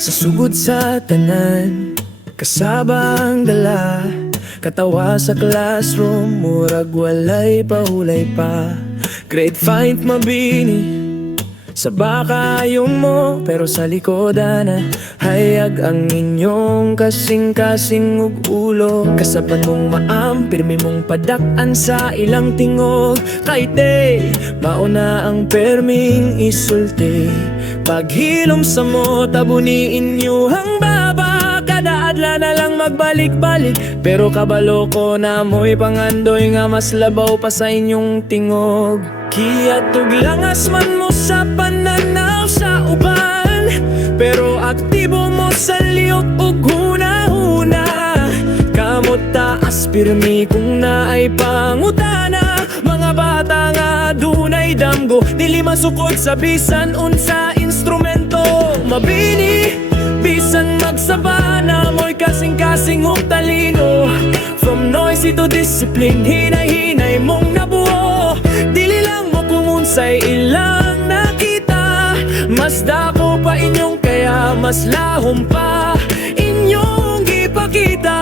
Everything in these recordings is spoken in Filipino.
Sa sugod sa tanan, kasabang dala, katawa sa classroom, murag walay pahulay pa. Grade 5 mabini sa bakayon mo, pero sa likodan na hayag ang inyong kasing-kasing ug ulo. Kasapan mong maam, pirmi mong padak-an sa ilang tingog. Kahit mauna ang perming isulti, paghilom sa mo, tabuniin niyo ang baba. Kada adla na lang magbalik-balik, pero kabalo ko na mo'y pangandoy nga mas labaw pa sa inyong tingog. Kiyatog langas man mo sa pananaw sa uban, pero aktibo mo sa liyok ug huna-huna. Kamot taas pirmi kung naay pangutana, mga bata nga dunay damgo, dili masukod sa bisan unsa instrumento. Mabini bisan magsabana, mo'y kasing-kasing ug talino. From noisy to discipline, hinay-hinay mong nabuo. Dili lang mo kung unsay ilang nakita, mas dako pa inyong kaya mas lahom pa inyong ipakita.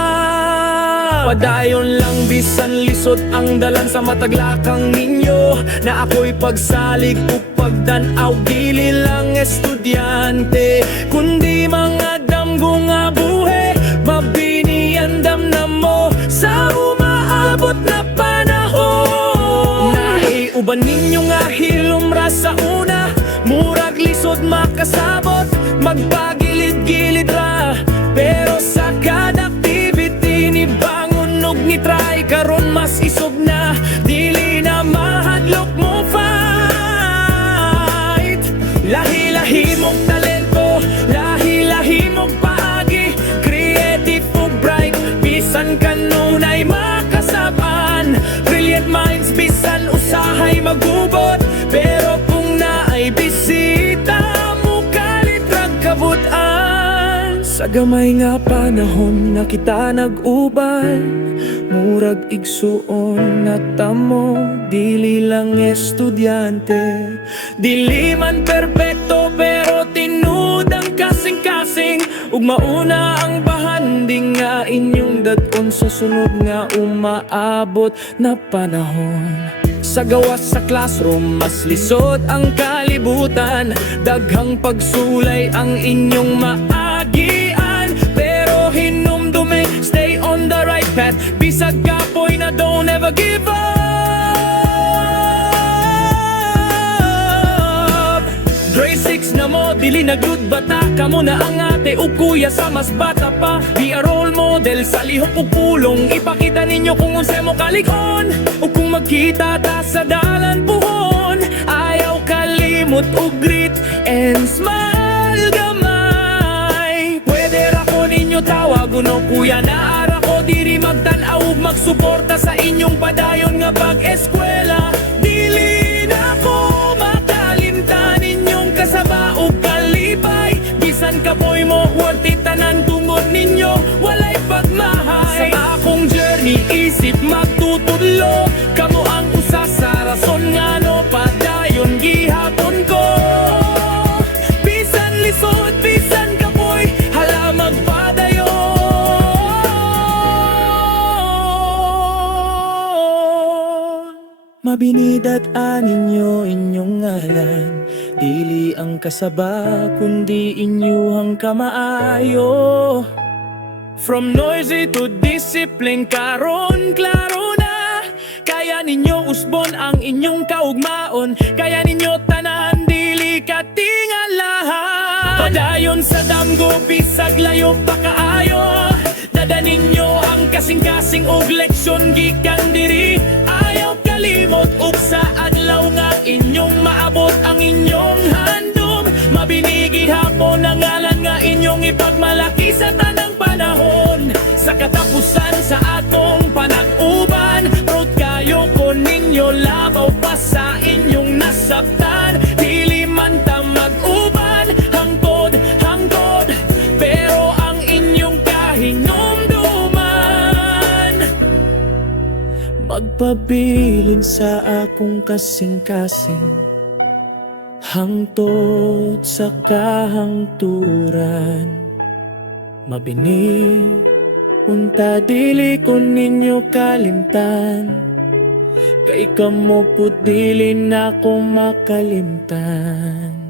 Padayon lang bisan lisod ang dalan sa mataglakang ninyo, na ako'y pagsalig o pagdanaw, dili lang estudyante kundi mga damgo nga buhe. Mabini andam na mo sa umaabot na panahon. Naiuban ninyo nga hilumra sa una, murag lisod makasabot, magpagilid-gilid ra. Pero sa kada activity ni bangon og ni try, karon mas isog na, dili na mahadlok mo fight. Lahi-lahi mong talento, lahi-lahi mong paagi, creative ug bright, bisan kanunay makasaban. Brilliant minds bisan usahay magubot, pero kung naay bisita mo kalitrag kabutan. Sa gamay nga panahon na kita nag-uban, murag igsuon na tamo, dili lang estudyante. Dili man perpekto pero tinud ang kasing-kasing, ug mauna ang bahanding nga inyong daton sa sunod nga umaabot na panahon. Sa gawas sa classroom, mas lisod ang kalibutan, daghang pagsulay ang inyong maagian. Pero hinumdume, stay on the right path, bisag kapoy na don't ever give up. Grade 6 na mo, dili na good bata, kamo na ang ate ug kuya sa mas bata pa. Be a role model sa lihok ug pulong, ipakita ninyo kung unsay mo kalikon. Ug kung magkita ta sa dalan puhon, ayaw kalimot ug grit and smile gamay. Pwede ra ko ninyo tawag uno kuya, naara ko diri magtan-aw ug magsuporta sa inyong padayon nga pag-eskwela. Dili na ko makalimtan inyong kasaba ug kalipay, bisan kapoy mo worth it tanan tungod ninyo walay pagmahay. Sa akong journey isip magtutudlo, kamo ang usa sa rason nga no padayon gihapon ko. Bisan lisod, bisan kapoy, hala magpadayon. Mabinidat aninyo inyong ngalan, dili ang kasaba kundi inyuhang kamaayo. From noisy to discipline, karon klaro na, kaya ninyo usbon ang inyong kaugmaon, kaya ninyo tanan dili katingalahan. Padayon sa damgo, bisag layo pa kaayo, dada ninyo ang kasing-kasing og leksyon gikan diri. Ayaw kalimot ug sa adlaw nga inyong maabot ang inyong handom. Mabinigi hapon ang ngalan nga inyong ipagmalaki sa tanang panahon. Sa katapusan sa atong panag-uban, proud kayo ko ninyo, labaw pa sa inyong nasabtan. Dili man ta mag-uban, hangtod, pero ang inyong kahinomduman magpabilin sa akong kasing-kasing. Hangtod sa kahangturan, mabinig unta dili ko ninyo kalimtan, kay kamo pud dili na ko makalimtan.